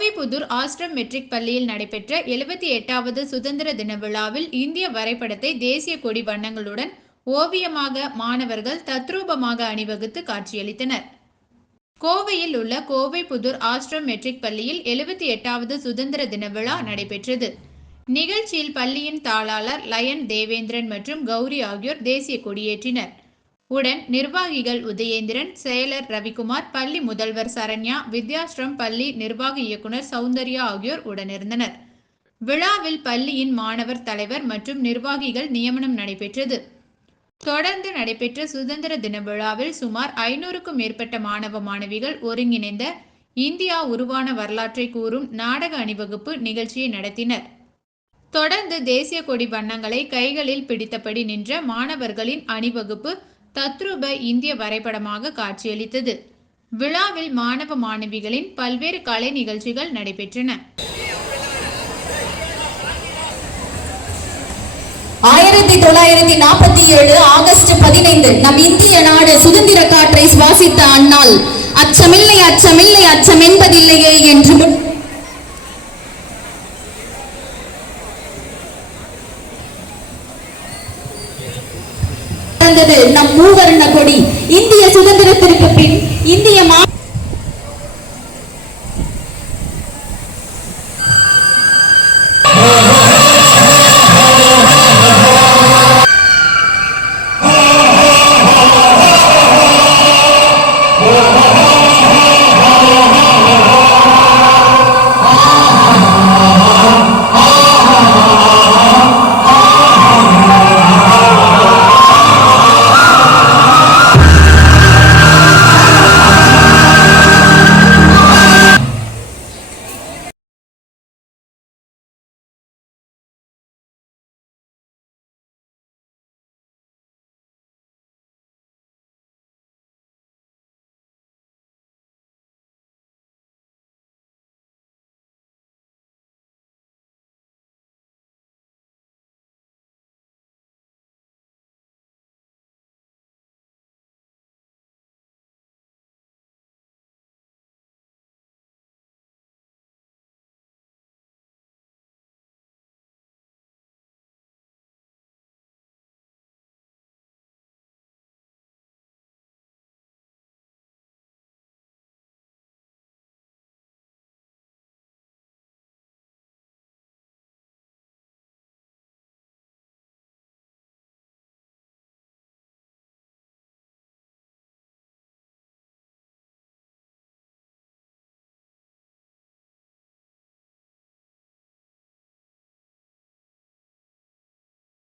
Kovaipudur ashram matric பள்ளியில் நடைபெற்ற 78வது சுதந்திர தின விழாவில் இந்திய வரைபடத்தை தேசிய கொடி வண்ணங்களுடன் ஓவியமாக மாணவர்கள் தத்ரூபமாக அணிவகுத்து காட்சியளித்தனர். கோவையில் உள்ள கோவைப்புதூர் ஆஸ்ரம் மெட்ரிக் பள்ளியில் 78வது சுதந்திர தின விழா நடைபெற்றது. நிகழ்ச்சியில் பள்ளியின் தாளாளர் லயன் தேவேந்திரன் மற்றும் கௌரி ஆகியோர் தேசிய கொடியேற்றினர். உடன் நிர்வாகிகள் உதயேந்திரன், செயலர் ரவிக்குமார், பள்ளி முதல்வர் சரண்யா, வித்யாஸ்ரம் பள்ளி நிர்வாக இயக்குனர் சௌந்தர்யா ஆகியோர் உடனிருந்தனர். விழாவில் பள்ளியின் மாணவர் தலைவர் மற்றும் நிர்வாகிகள் நியமனம் நடைபெற்றது. தொடர்ந்து நடைபெற்ற சுதந்திர தின விழாவில் சுமார் 500க்கும் மேற்பட்ட மாணவ மாணவிகள் ஒருங்கிணைந்த இந்தியா உருவான வரலாற்றை கூறும் நாடக அணிவகுப்பு நிகழ்ச்சியை நடத்தினர். தொடர்ந்து தேசிய கொடி வண்ணங்களை கைகளில் பிடித்தபடி நின்ற மாணவர்களின் அணிவகுப்பு தத்ரூப இந்திய வரைபடமாக காட்சியளித்தது. விழாவில் மாணவ மாணவிகளின் பல்வேறு கலை நிகழ்ச்சிகள் நடைபெற்றன. 1947 ஆகஸ்ட் 15 நம் இந்திய நாடு சுதந்திர காற்றை சுவாசித்த அந்நாள். அச்சமில்லை அச்சமில்லை அச்சம் என்பதில்லையே என்று நம் மூவர்ண கொடி. இந்திய சுதந்திரத்திற்கு பின் இந்திய